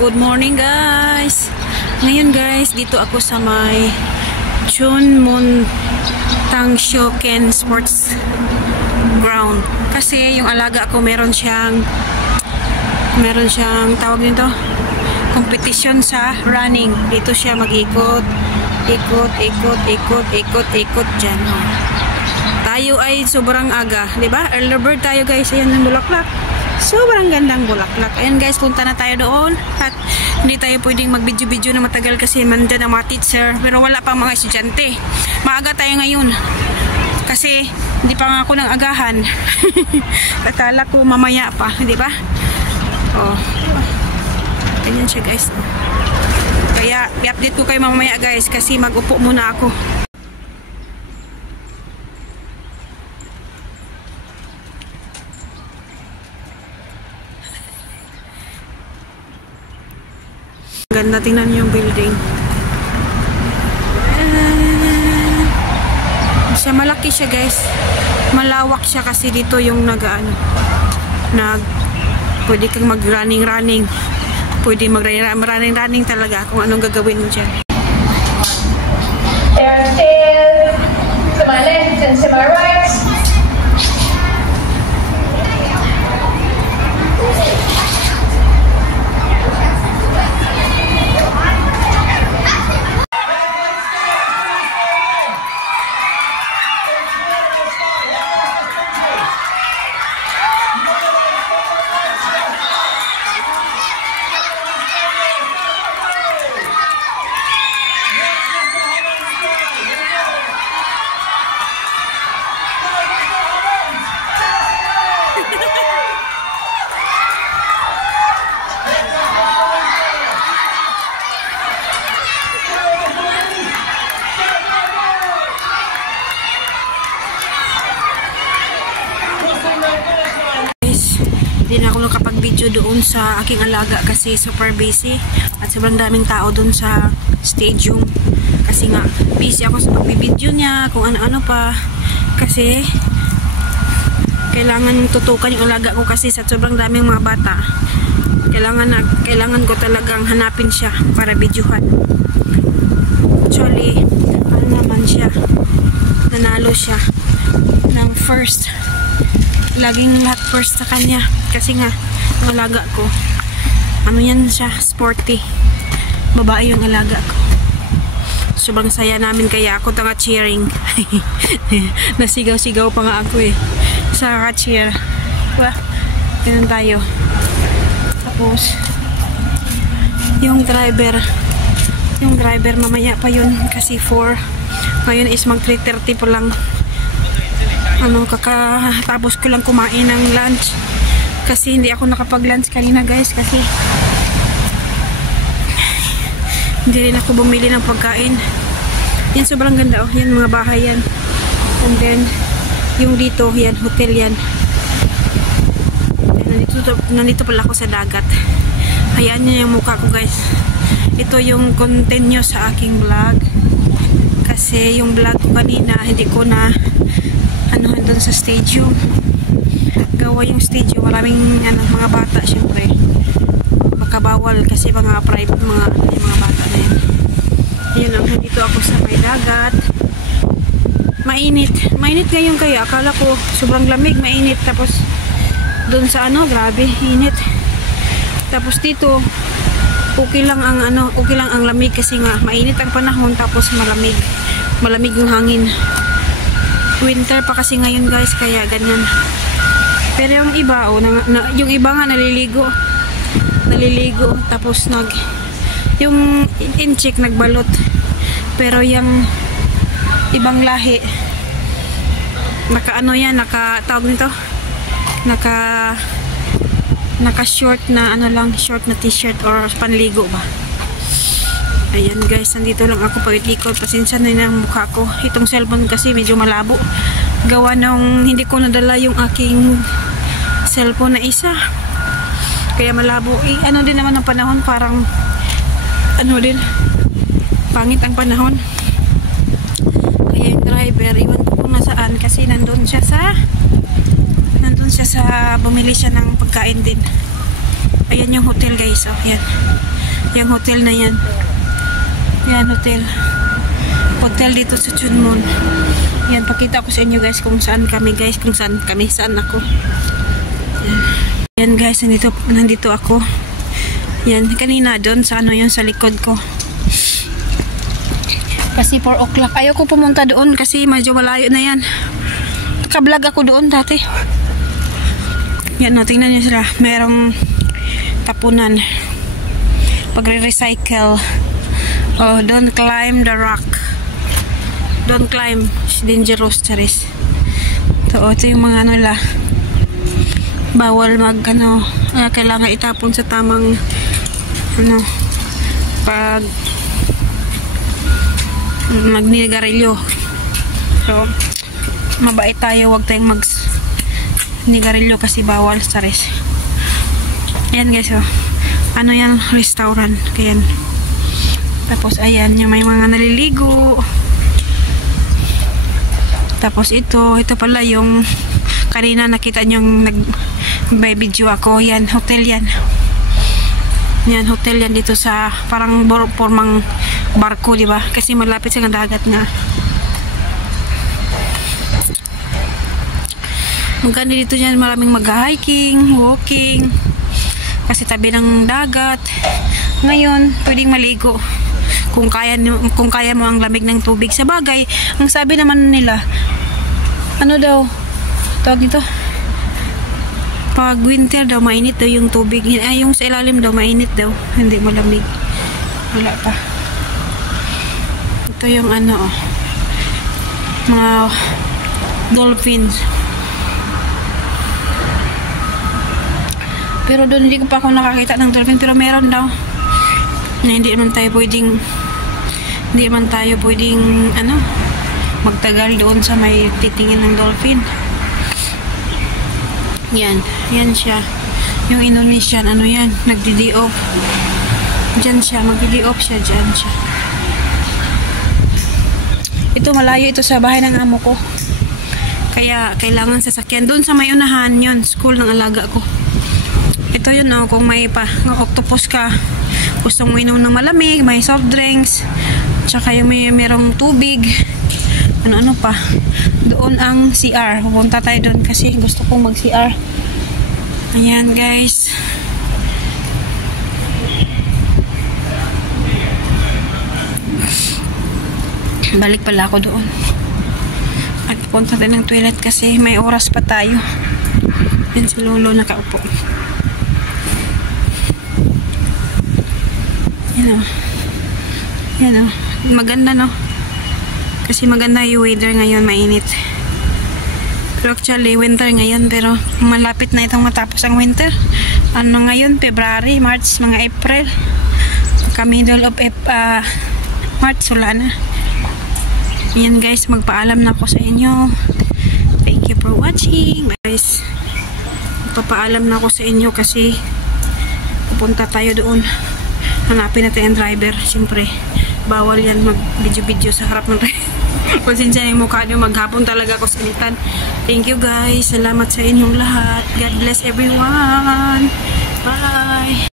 good morning guys. Ngayon guys, dito ako sa may Chunmun Tangshoken Sports Ground. Kasi yung alaga ko meron siyang tawag nito, competition sa running. Dito siya mag-ikot, ikot dyan. Tayo ay sobrang aga, diba? Early bird tayo guys. Ayan yung bulaklak. Sobrang gandang bulaklak. Ayan guys, punta na tayo doon. At hindi tayo pwedeng mag-video-video na matagal kasi mandyan ang mga teacher. Pero wala pang mga estudyante. Maaga tayo ngayon. Kasi hindi pa nga ako ng agahan. Akala ko mamaya pa, di ba? Oh. Ganyan siya guys. Kaya i-update ko kayo mamaya guys kasi mag-upo muna ako. Ganda, tingnan niyo yung building. Malaki siya guys. Malawak siya kasi dito yung pwede kang mag-running. Pwede mag-running talaga kung anong gagawin mo dyan. There are stairs to my left and to my right. Hindi na ako nakapag-video doon sa aking alaga kasi super busy at sobrang daming tao doon sa stadium. Kasi nga busy ako sa pag-video niya, kung ano-ano pa. Kasi kailangan tutukan yung alaga ko kasi sa sobrang daming mga bata. Kailangan ko talagang hanapin siya para videohan. Actually, ano naman siya, nanalo siya ng first. Laging lahat first sa kanya kasi nga ang alaga ko ano yan siya, sporty, babae yung alaga ko. Sobrang saya namin kaya ako tanga cheering. Nasigaw-sigaw pa nga ako sa cheer, diba? Ganun tayo. Tapos yung driver mamaya pa yun kasi 4 ngayon is mag 3:30 pa lang. Kakatapos ko lang kumain ng lunch kasi hindi ako nakapag-lunch kanina guys kasi hindi rin ako bumili ng pagkain. Yan, sobrang ganda yan mga bahay yan. And then yung dito yan, hotel yan. Nandito pala ako sa dagat. Hayaan nyo yung mukha ko guys. Ito yung continue sa aking vlog kasi yung vlog ko kanina hindi ko na doon sa stadium. Gawa yung stadium, maraming mga bata syempre. Makabawal kasi mga private mga bata na yun. Ayun, dito ako sa may dagat. Mainit ngayon kaya akala ko sobrang lamig, mainit. Tapos doon sa grabe, init. Tapos dito okay lang ang lamig kasi nga mainit ang panahon tapos malamig yung hangin. Winter pa kasi ngayon guys kaya ganyan. Pero yung iba yung iba nga naliligo tapos yung incheck nagbalot. Pero yung ibang lahi tawag nito naka short na short na t-shirt or panligo ba. Ayan guys, nandito lang ako pag-ikot. Pasensya na yung mukha ko. Itong cellphone kasi medyo malabo. Gawa nung hindi ko nadala yung aking cellphone na isa. Kaya malabo. Din naman ang panahon, parang pangit ang panahon. Kaya yung driver, iwan ko kung nasaan kasi nandun siya sa bumili siya ng pagkain din. Ayan yung hotel guys. Oh, yan. Yung hotel na yan. Yan, hotel. Hotel dito sa Chunmun. Yan, pakita ko sa inyo guys kung saan kami guys. Kung saan kami. Saan ako. Yan, yan guys, nandito ako. Yan, kanina doon sa ano yun sa likod ko. Kasi 4 o'clock. Ayaw ko pumunta doon kasi medyo malayo na yan. Naka-vlog ako doon dati. Yan, no, tingnan nyo sila. Merong tapunan. Pagre-recycle. Oh, don't climb the rock. Don't climb. It's dangerous, charis. So, ito yung mga ano la. Bawal mag, ano, kailangan itapon sa tamang, ano, pag magninigarilyo. So, mabait tayo. Huwag tayong mag-nigarilyo kasi bawal, charis. Ayan guys, oh. Ano yan? Restaurant. Ayan. Tapos, ayan, yung may mga naliligo. Tapos, ito pala yung kanina nakita nyong nag-video ako. Yan, hotel yan. Yan, hotel yan dito sa parang formang barko, di ba? Kasi malapit sa dagat nga. Maganda dito dyan, maraming mag-hiking, walking. Kasi tabi ng dagat. Ngayon, pwedeng maligo. Kung kaya mo ang lamig ng tubig. Sa bagay, ang sabi naman nila, ano daw, tawag nito? Pag winter daw, mainit daw yung tubig. Ay, yung sa ilalim daw, mainit daw. Hindi malamig. Wala pa. Ito yung ano, oh. Mga dolphins. Pero doon hindi ko pa ako nakakita ng dolphin. Pero meron daw. Na hindi naman tayo pwedeng ano, magtagal doon sa may titingin ng dolphin. Yan siya. Yung Indonesian, ano yan, nagdi-day off. Diyan siya, magdi-day off siya, diyan siya. Ito, malayo ito sa bahay ng amo ko. Kaya, kailangan sasakyan. Doon sa may unahan, yun, school ng alaga ko. Ito yun, oh, kung may octopus ka, gustong uminom ng malamig, may soft drinks, tsaka yung merong tubig, ano-ano pa. Doon ang CR. Pupunta tayo doon kasi gusto kong mag-CR. Ayan, guys. Balik pala ako doon. At pupunta tayo ng toilet kasi may oras pa tayo. Yan si Lolo nakaupo. Yan o. Maganda, no? Kasi maganda yung weather ngayon, mainit. Pero actually, winter ngayon. Pero malapit na itong matapos ang winter. Ano ngayon? February, March, mga April. Middle of March, wala na. Yan guys, magpaalam na ako sa inyo. Thank you for watching. Guys, magpapaalam na ako sa inyo kasi pupunta tayo doon. Hanapin natin ang driver. Siyempre, bawal yan mag-video-video sa harap ng driver. Konsensya yung mukha nyo. Maghapon talaga ako salitan. Thank you guys. Salamat sa inyong lahat. God bless everyone. Bye.